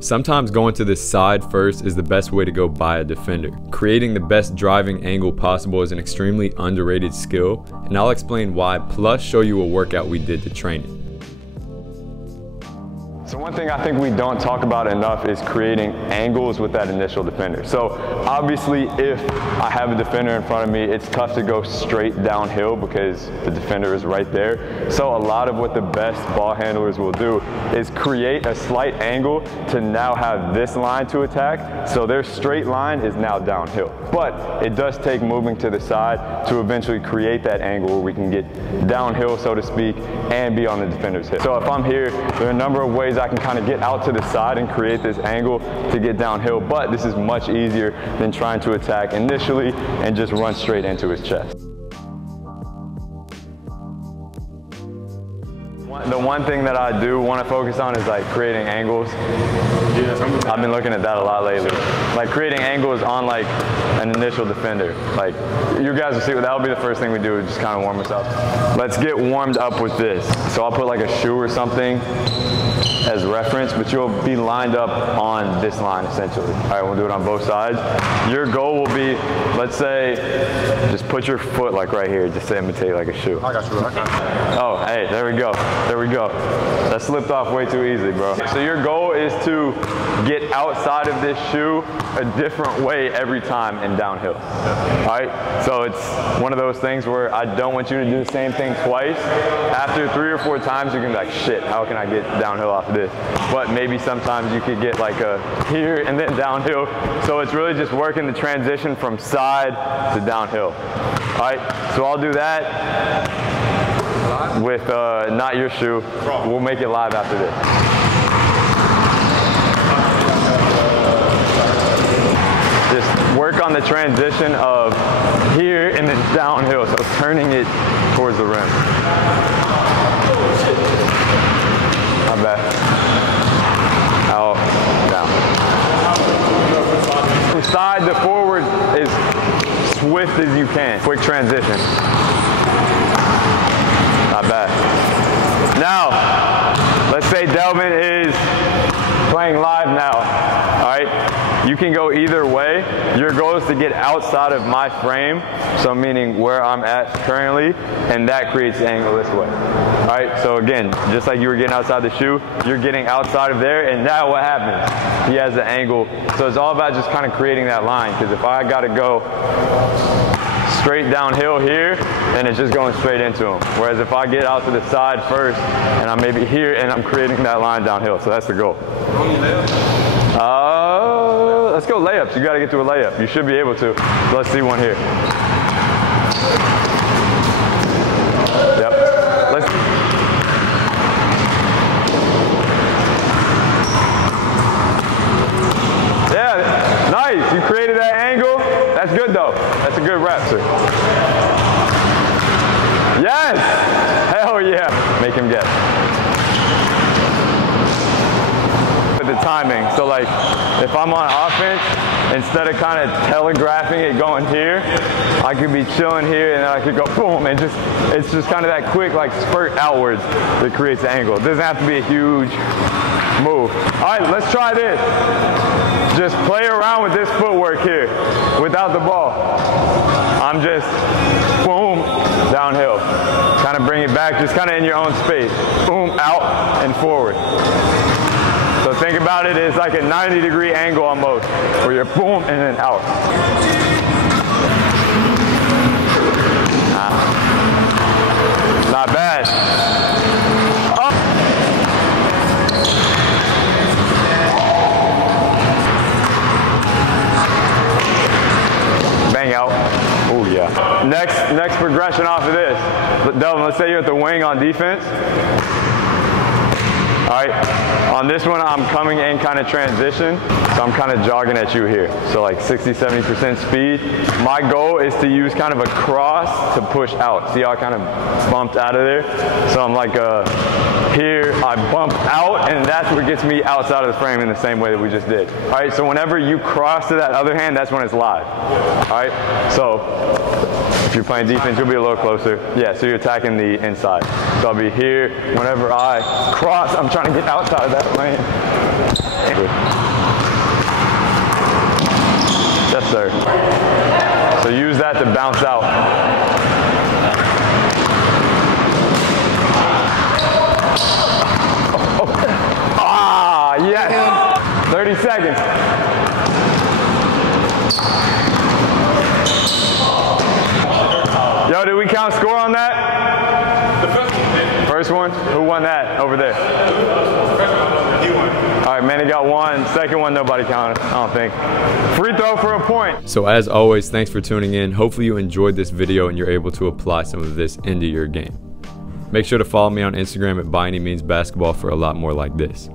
Sometimes going to the side first is the best way to go by a defender. Creating the best driving angle possible is an extremely underrated skill, and I'll explain why, plus show you a workout we did to train it. So one thing I think we don't talk about enough is creating angles with that initial defender. So obviously if I have a defender in front of me, it's tough to go straight downhill because the defender is right there. So a lot of what the best ball handlers will do is create a slight angle to now have this line to attack. So their straight line is now downhill. But it does take moving to the side to eventually create that angle where we can get downhill, so to speak, and be on the defender's hip. So if I'm here, there are a number of ways I can kind of get out to the side and create this angle to get downhill, but this is much easier than trying to attack initially and just run straight into his chest. The one thing that I do want to focus on is like creating angles. I've been looking at that a lot lately. Like creating angles on like an initial defender. Like you guys will see, that'll be the first thing we do, just kind of warm us up. Let's get warmed up with this. So I'll put like a shoe or something as reference, but you'll be lined up on this line essentially. All right, we'll do it on both sides. Your goal will be, let's say, just put your foot like right here, just to imitate like a shoe. I got you, Oh, hey, there we go. There we go. That slipped off way too easily, bro. So your goal is to get outside of this shoe a different way every time and downhill. All right, so it's one of those things where I don't want you to do the same thing twice. After 3 or 4 times, you're gonna be like, shit, how can I get downhill off of this? But maybe sometimes you could get like a here and then downhill. So it's really just working the transition from side to downhill. All right, so I'll do that with not your shoe. We'll make it live after this. Just work on the transition of here and then downhill, so turning it towards the rim. Not bad. Out, down. From side to forward as swift as you can. Quick transition. Not bad. Now, let's say Delvin is playing live now, all right? You can go either way. Your goal is to get outside of my frame, so meaning where I'm at currently, and that creates the angle this way. All right, so again, just like you were getting outside the shoe, you're getting outside of there, and now what happens? He has the angle. So it's all about just kind of creating that line, because if I gotta go straight downhill here, then it's just going straight into him. Whereas if I get out to the side first, and I'm maybe here, and I'm creating that line downhill, so that's the goal. Let's go layups. You gotta get to a layup. You should be able to. So let's see one here. Yep. Yeah, nice. You created that angle. That's good though. That's a good rep, sir. Yes! Hell yeah. Make him get. The timing. So like if I'm on offense, instead of kind of telegraphing it going here, I could be chilling here and then I could go boom and just, it's just kind of that quick like spurt outwards that creates the angle. It doesn't have to be a huge move. All right, let's try this. Just play around with this footwork here without the ball. I'm just boom, downhill. Kind of bring it back, just kind of in your own space. Boom, out and forward. So think about it as like a 90-degree angle almost, where you're boom and then out. Not bad. Up. Bang out. Oh yeah. Next progression off of this. Delvin, let's say you're at the wing on defense. All right, on this one, I'm coming in kind of transition, so I'm kind of jogging at you here. So like 60, 70% speed. My goal is to use kind of a cross to push out. See how I kind of bumped out of there? So I'm like here, I bump out, and that's what gets me outside of the frame in the same way that we just did. All right, so whenever you cross to that other hand, that's when it's live. All right, so if you're playing defense, you'll be a little closer. Yeah, so you're attacking the inside. So I'll be here. Whenever I cross, I'm trying to get outside of that lane. that to bounce out. Ah, yes. 30 seconds. Yo, did we count score on that? The first one did. First one? Who won that over there? He won. All right, Manny got one. Second one, nobody counted, I don't think. Free throw for a point. So as always, thanks for tuning in. Hopefully you enjoyed this video and you're able to apply some of this into your game. Make sure to follow me on Instagram at ByAnyMeansBasketball for a lot more like this.